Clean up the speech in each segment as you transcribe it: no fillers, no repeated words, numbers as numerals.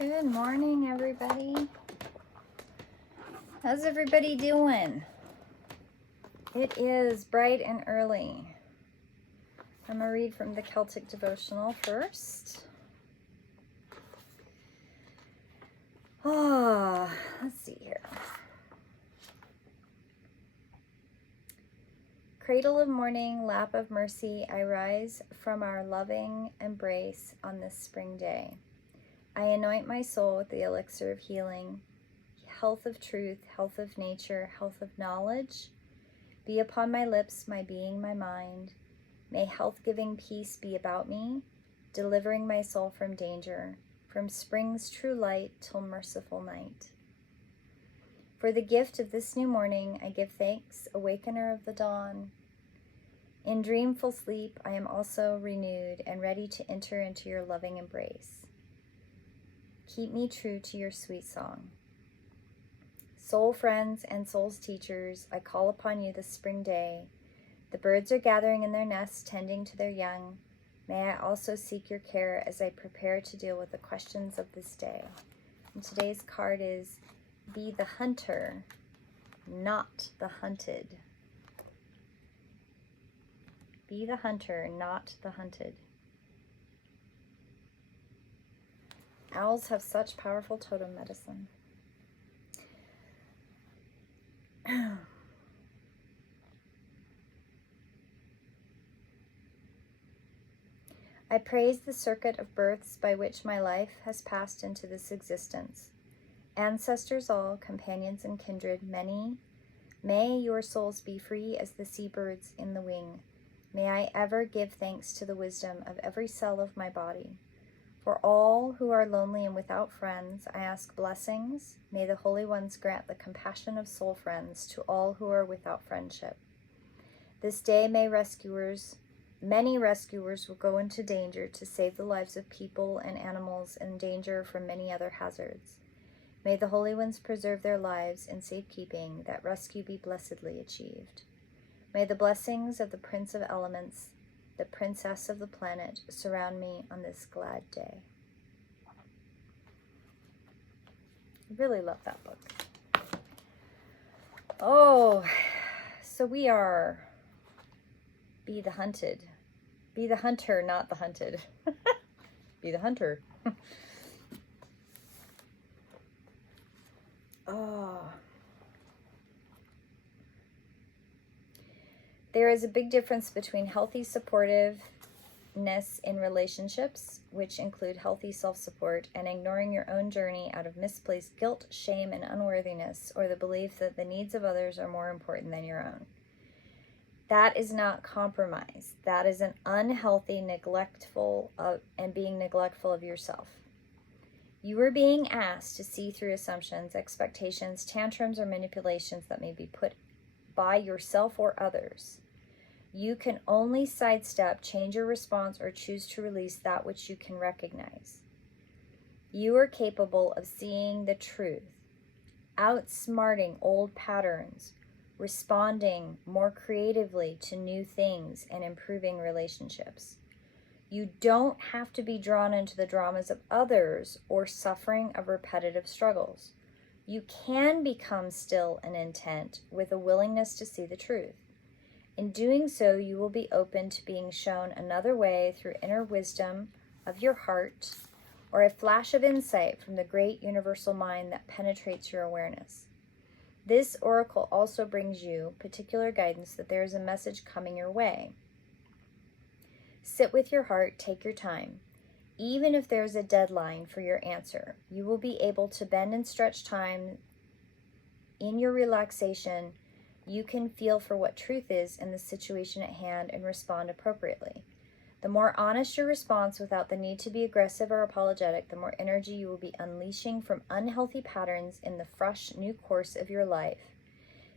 Good morning, everybody. How's everybody doing? It is bright and early. I'm going to read from the Celtic Devotional first. Let's see here. Cradle of morning, lap of mercy, I rise from our loving embrace on this spring day. I anoint my soul with the elixir of healing, health of truth, health of nature, health of knowledge. Be upon my lips, my being, my mind. May health-giving peace be about me, delivering my soul from danger, from spring's true light till merciful night. For the gift of this new morning, I give thanks, awakener of the dawn. In dreamful sleep, I am also renewed and ready to enter into your loving embrace. Keep me true to your sweet song. Soul friends and soul's teachers, I call upon you this spring day. The birds are gathering in their nests, tending to their young. May I also seek your care as I prepare to deal with the questions of this day. And today's card is Be the Hunter, Not the Hunted. Be the hunter, not the hunted. Owls have such powerful totem medicine. I praise the circuit of births by which my life has passed into this existence. Ancestors all, companions and kindred, many, may your souls be free as the seabirds in the wing. May I ever give thanks to the wisdom of every cell of my body. For all who are lonely and without friends, I ask blessings. May the Holy Ones grant the compassion of soul friends to all who are without friendship. This day many rescuers will go into danger to save the lives of people and animals in danger from many other hazards. May the Holy Ones preserve their lives in safekeeping, that rescue be blessedly achieved. May the blessings of the Prince of Elements, the Princess of the Planet, surround me on this glad day. I really love that book. Oh, so we are Be the Hunted. Be the hunter, not the hunted. Be the hunter. Oh. There is a big difference between healthy supportiveness in relationships, which include healthy self-support, and ignoring your own journey out of misplaced guilt, shame, and unworthiness, or the belief that the needs of others are more important than your own. That is not compromise. That is an unhealthy, and being neglectful of yourself. You are being asked to see through assumptions, expectations, tantrums, or manipulations that may be put by yourself or others. You can only sidestep, change your response, or choose to release that which you can recognize. You are capable of seeing the truth, outsmarting old patterns, responding more creatively to new things, and improving relationships. You don't have to be drawn into the dramas of others or suffering of repetitive struggles. You can become still and intent with a willingness to see the truth. In doing so, you will be open to being shown another way through inner wisdom of your heart or a flash of insight from the great universal mind that penetrates your awareness. This oracle also brings you particular guidance that there is a message coming your way. Sit with your heart, take your time. Even if there's a deadline for your answer, you will be able to bend and stretch time. In your relaxation, you can feel for what truth is in the situation at hand and respond appropriately. The more honest your response without the need to be aggressive or apologetic, the more energy you will be unleashing from unhealthy patterns in the fresh new course of your life.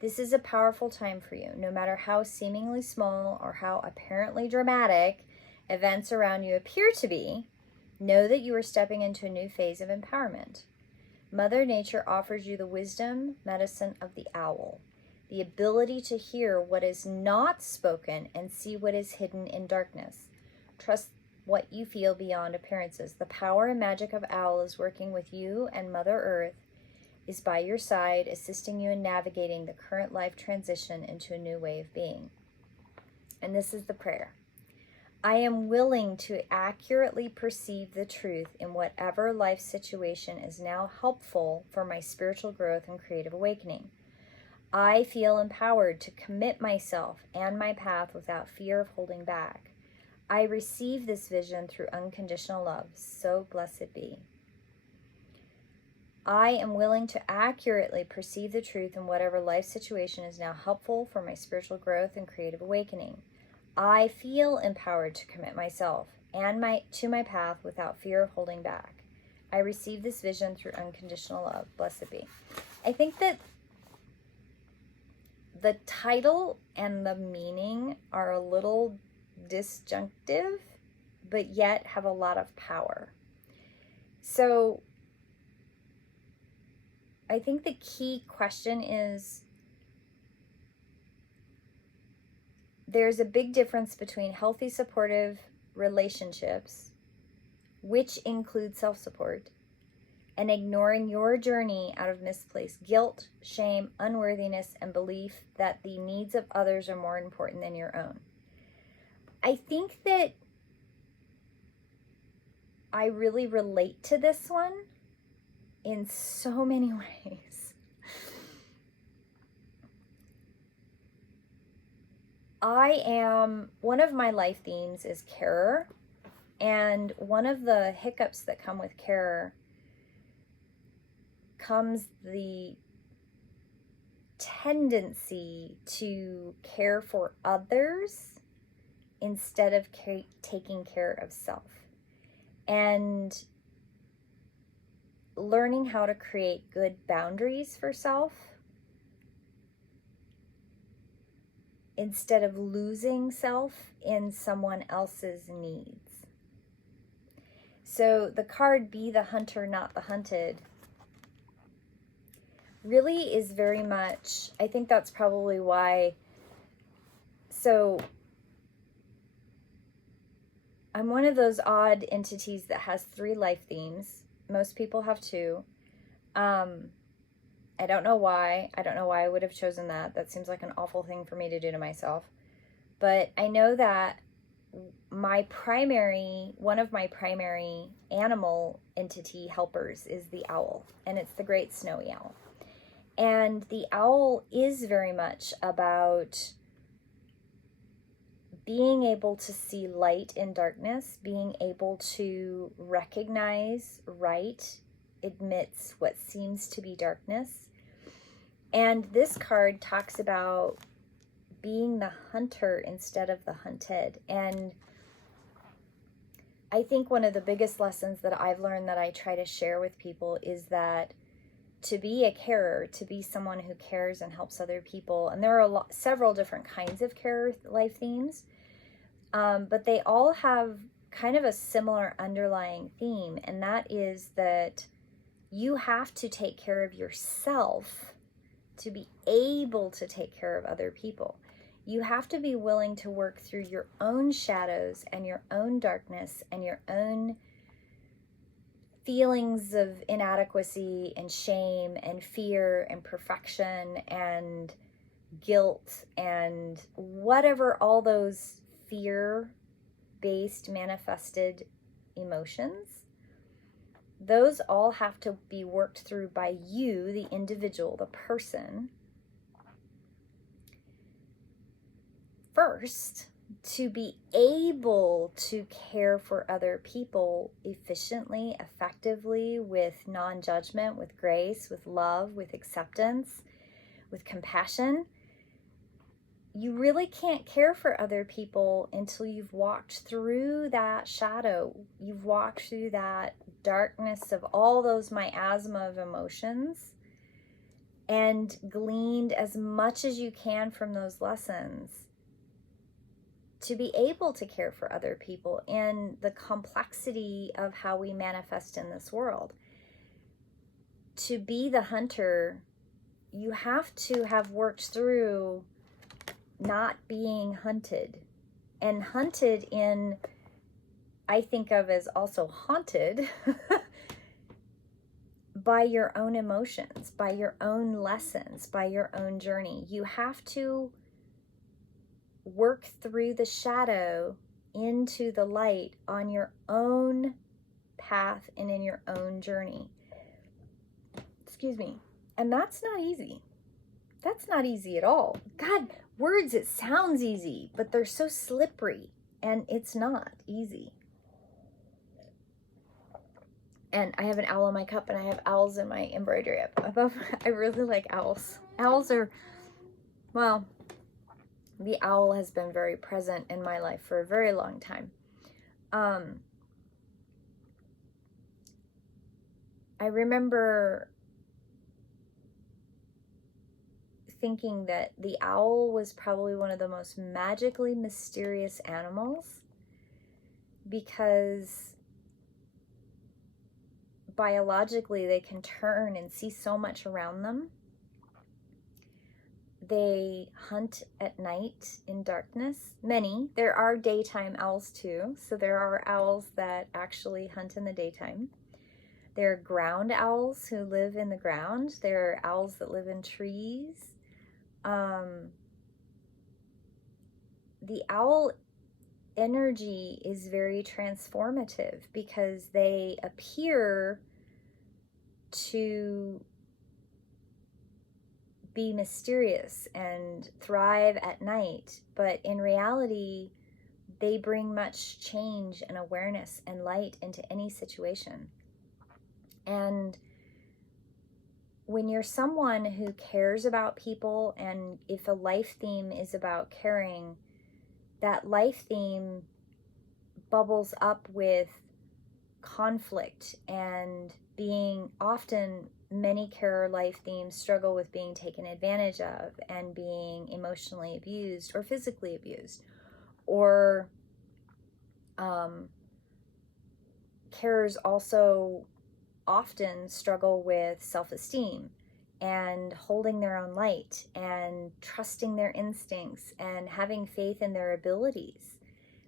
This is a powerful time for you, no matter how seemingly small or how apparently dramatic events around you appear to be. Know that you are stepping into a new phase of empowerment. Mother Nature offers you the wisdom medicine of the owl, the ability to hear what is not spoken and see what is hidden in darkness. Trust what you feel beyond appearances. The power and magic of Owl is working with you, and Mother Earth is by your side, assisting you in navigating the current life transition into a new way of being. And this is the prayer. I am willing to accurately perceive the truth in whatever life situation is now helpful for my spiritual growth and creative awakening. I feel empowered to commit myself and my path without fear of holding back. I receive this vision through unconditional love. So blessed be. I am willing to accurately perceive the truth in whatever life situation is now helpful for my spiritual growth and creative awakening. I feel empowered to commit myself and to my path without fear of holding back. I receive this vision through unconditional love. Blessed be. I think that the title and the meaning are a little disjunctive, but yet have a lot of power. So I think the key question is, there's a big difference between healthy, supportive relationships, which include self-support, and ignoring your journey out of misplaced guilt, shame, unworthiness, and belief that the needs of others are more important than your own. I think that I really relate to this one in so many ways. One of my life themes is carer, and one of the hiccups that come with carer comes the tendency to care for others instead of taking care of self, and learning how to create good boundaries for self instead of losing self in someone else's needs. So the card Be the Hunter, Not the Hunted really is very much, I think that's probably why. So I'm one of those odd entities that has 3 life themes. Most people have 2. I don't know why. I don't know why I would have chosen that. That seems like an awful thing for me to do to myself. But I know that one of my primary animal entity helpers is the owl, and it's the great snowy owl. And the owl is very much about being able to see light in darkness, being able to recognize right amidst what seems to be darkness. And this card talks about being the hunter instead of the hunted. And I think one of the biggest lessons that I've learned that I try to share with people is that to be a carer, to be someone who cares and helps other people, and there are several different kinds of care life themes, but they all have kind of a similar underlying theme, and that is that you have to take care of yourself to be able to take care of other people. You have to be willing to work through your own shadows and your own darkness and your own feelings of inadequacy and shame and fear and perfection and guilt and whatever, all those fear-based manifested emotions. Those all have to be worked through by you, the individual, the person, first, to be able to care for other people efficiently, effectively, with non-judgment, with grace, with love, with acceptance, with compassion. You really can't care for other people until you've walked through that shadow. You've walked through that darkness of all those miasma of emotions and gleaned as much as you can from those lessons to be able to care for other people in the complexity of how we manifest in this world. To be the hunter, you have to have worked through not being hunted, and hunted in I think of as also haunted by your own emotions, by your own lessons, by your own journey. You have to work through the shadow into the light on your own path and in your own journey. Excuse me. And that's not easy. That's not easy at all. God, words, it sounds easy, but they're so slippery, and it's not easy. And I have an owl in my cup, and I have owls in my embroidery up above. I really like owls. Owls are, well, the owl has been very present in my life for a very long time. I remember thinking that the owl was probably one of the most magically mysterious animals, because biologically they can turn and see so much around them. They hunt at night in darkness. Many. There are daytime owls too. So there are owls that actually hunt in the daytime. There are ground owls who live in the ground. There are owls that live in trees. The owl energy is very transformative because they appear to be mysterious and thrive at night, but in reality, they bring much change and awareness and light into any situation. And when you're someone who cares about people, and if a life theme is about caring, that life theme bubbles up with conflict and being often. Many carer life themes struggle with being taken advantage of and being emotionally abused or physically abused. Or carers also often struggle with self-esteem and holding their own light and trusting their instincts and having faith in their abilities,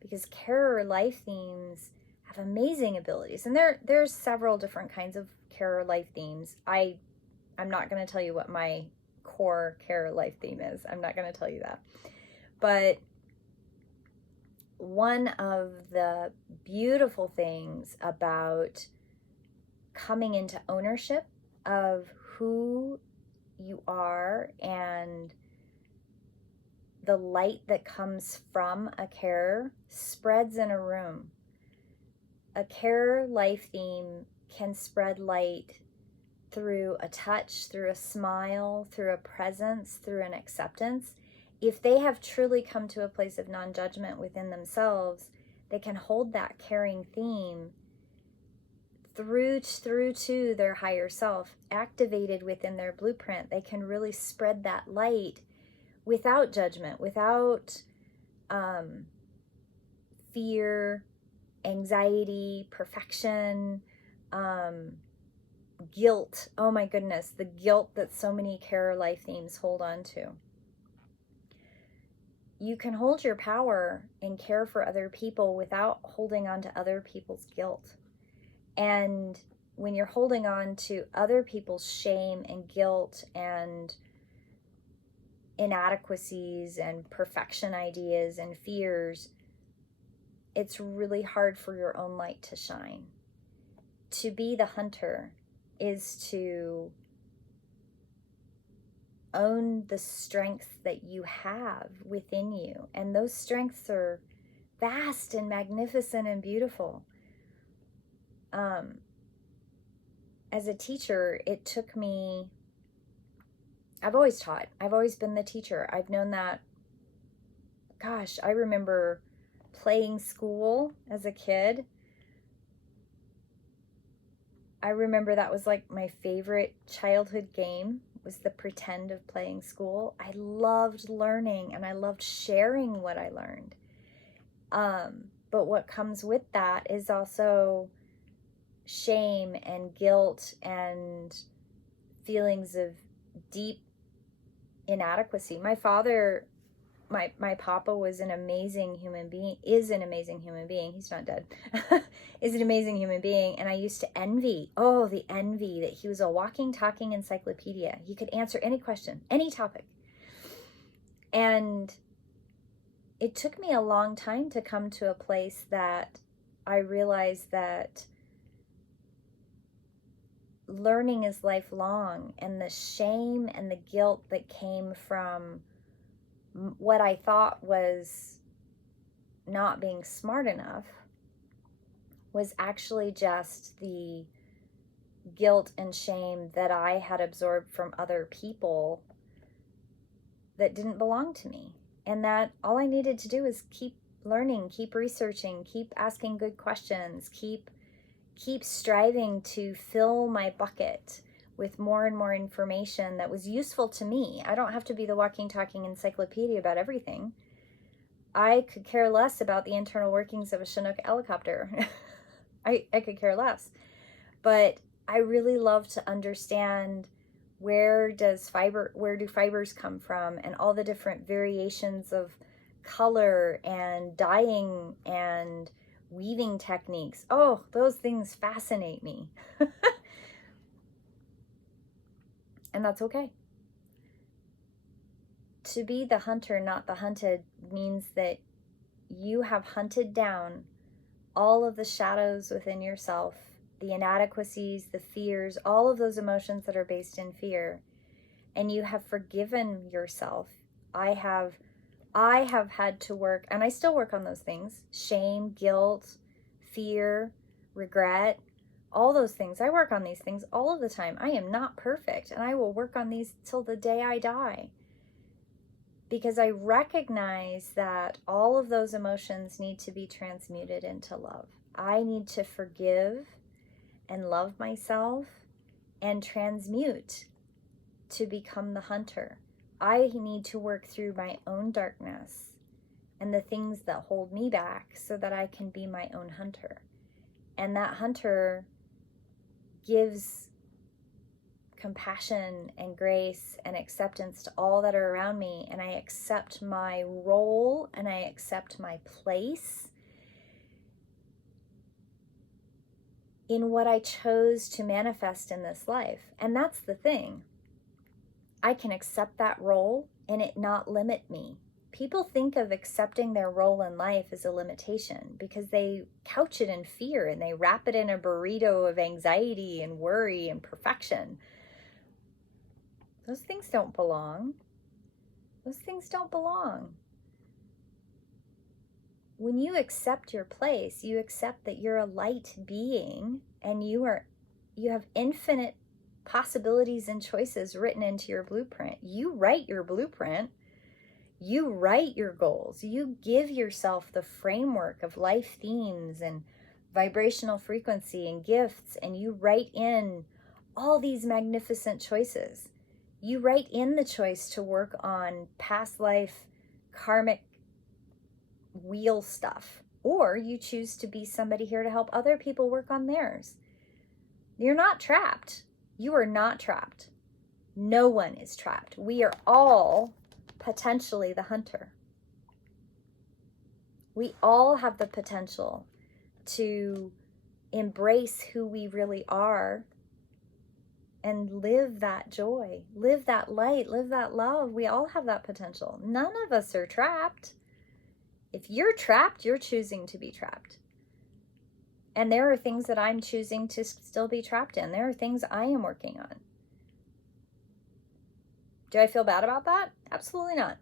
because carer life themes have amazing abilities. And there's several different kinds of carer life themes. I'm not going to tell you what my core carer life theme is. I'm not going to tell you that. But one of the beautiful things about coming into ownership of who you are and the light that comes from a carer spreads in a room. A carer life theme can spread light through a touch, through a smile, through a presence, through an acceptance. If they have truly come to a place of non-judgment within themselves, they can hold that caring theme through to their higher self, activated within their blueprint. They can really spread that light without judgment, without fear, anxiety, perfection, guilt. Oh my goodness, the guilt that so many carer life themes hold on to. You can hold your power and care for other people without holding on to other people's guilt. And when you're holding on to other people's shame and guilt and inadequacies and perfection ideas and fears, it's really hard for your own light to shine. To be the hunter is to own the strength that you have within you. And those strengths are vast and magnificent and beautiful. As a teacher, it took me, I've always taught. I've always been the teacher. I've known that, gosh, I remember playing school as a kid. I remember that was like my favorite childhood game, was the pretend of playing school. I loved learning and I loved sharing what I learned. But what comes with that is also shame and guilt and feelings of deep inadequacy. My father my papa was an amazing human being, is an amazing human being. He's not dead. Is an amazing human being. And I used to envy, the envy that he was a walking, talking encyclopedia. He could answer any question, any topic. And it took me a long time to come to a place that I realized that learning is lifelong, and the shame and the guilt that came from what I thought was not being smart enough was actually just the guilt and shame that I had absorbed from other people that didn't belong to me. And that all I needed to do was keep learning, keep researching, keep asking good questions, keep striving to fill my bucket with more and more information that was useful to me. I don't have to be the walking, talking encyclopedia about everything. I could care less about the internal workings of a Chinook helicopter. I could care less. But I really love to understand where do fibers come from, and all the different variations of color and dyeing and weaving techniques. Oh, those things fascinate me. And that's okay. To be the hunter, not the hunted, means that you have hunted down all of the shadows within yourself, the inadequacies, the fears, all of those emotions that are based in fear, and you have forgiven yourself. I have had to work, and I still work on those things: shame, guilt, fear, regret, all those things. I work on these things all of the time. I am not perfect, and I will work on these till the day I die, because I recognize that all of those emotions need to be transmuted into love. I need to forgive and love myself and transmute to become the hunter. I need to work through my own darkness and the things that hold me back so that I can be my own hunter. And that hunter gives compassion and grace and acceptance to all that are around me, and I accept my role and I accept my place in what I chose to manifest in this life. And that's the thing. I can accept that role and it not limit me. People think of accepting their role in life as a limitation because they couch it in fear and they wrap it in a burrito of anxiety and worry and perfection. Those things don't belong. Those things don't belong. When you accept your place, you accept that you're a light being and you have infinite possibilities and choices written into your blueprint. You write your blueprint. You write your goals. You give yourself the framework of life themes and vibrational frequency and gifts, and you write in all these magnificent choices. You write in the choice to work on past life karmic wheel stuff, or you choose to be somebody here to help other people work on theirs. You're not trapped. You are not trapped. No one is trapped. We are all potentially the hunter. We all have the potential to embrace who we really are and live that joy, live that light, live that love. We all have that potential. None of us are trapped. If you're trapped, you're choosing to be trapped. And there are things that I'm choosing to still be trapped in. There are things I am working on. Do I feel bad about that? Absolutely not.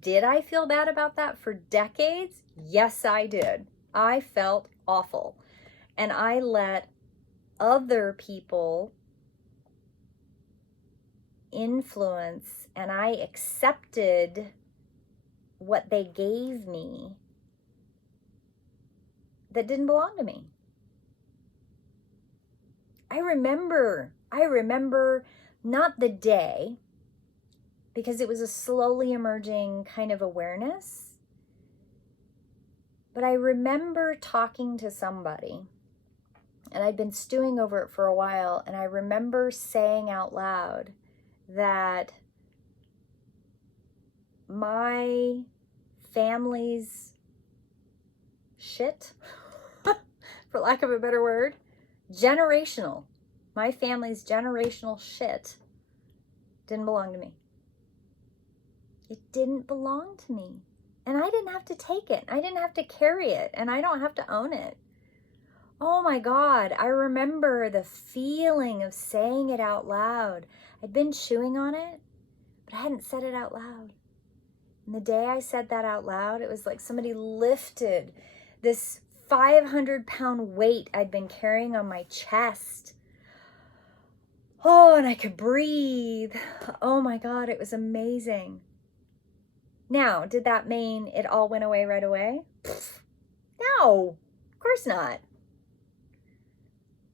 Did I feel bad about that for decades? Yes, I did. I felt awful. And I let other people influence, and I accepted what they gave me that didn't belong to me. I remember not the day, because it was a slowly emerging kind of awareness, but I remember talking to somebody, and I'd been stewing over it for a while, and I remember saying out loud that my family's shit, for lack of a better word, generational, my family's generational shit didn't belong to me. It didn't belong to me. And I didn't have to take it. I didn't have to carry it. And I don't have to own it. Oh my God, I remember the feeling of saying it out loud. I'd been chewing on it, but I hadn't said it out loud. And the day I said that out loud, it was like somebody lifted this 500-pound weight I'd been carrying on my chest. Oh, and I could breathe. Oh my God, it was amazing. Now, did that mean it all went away right away? No, of course not.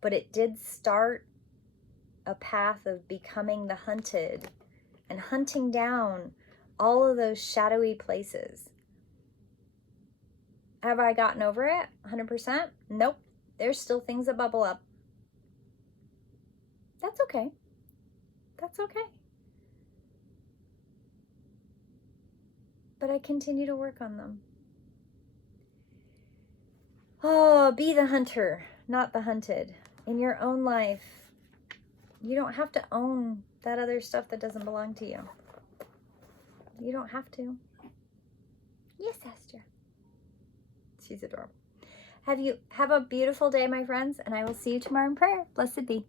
But it did start a path of becoming the hunted and hunting down all of those shadowy places. Have I gotten over it 100%? Nope. There's still things that bubble up. That's okay. That's okay. But I continue to work on them. Oh, be the hunter, not the hunted. In your own life, you don't have to own that other stuff that doesn't belong to you. You don't have to. Yes, Esther. She's adorable. Have a beautiful day, my friends, and I will see you tomorrow in prayer. Blessed be.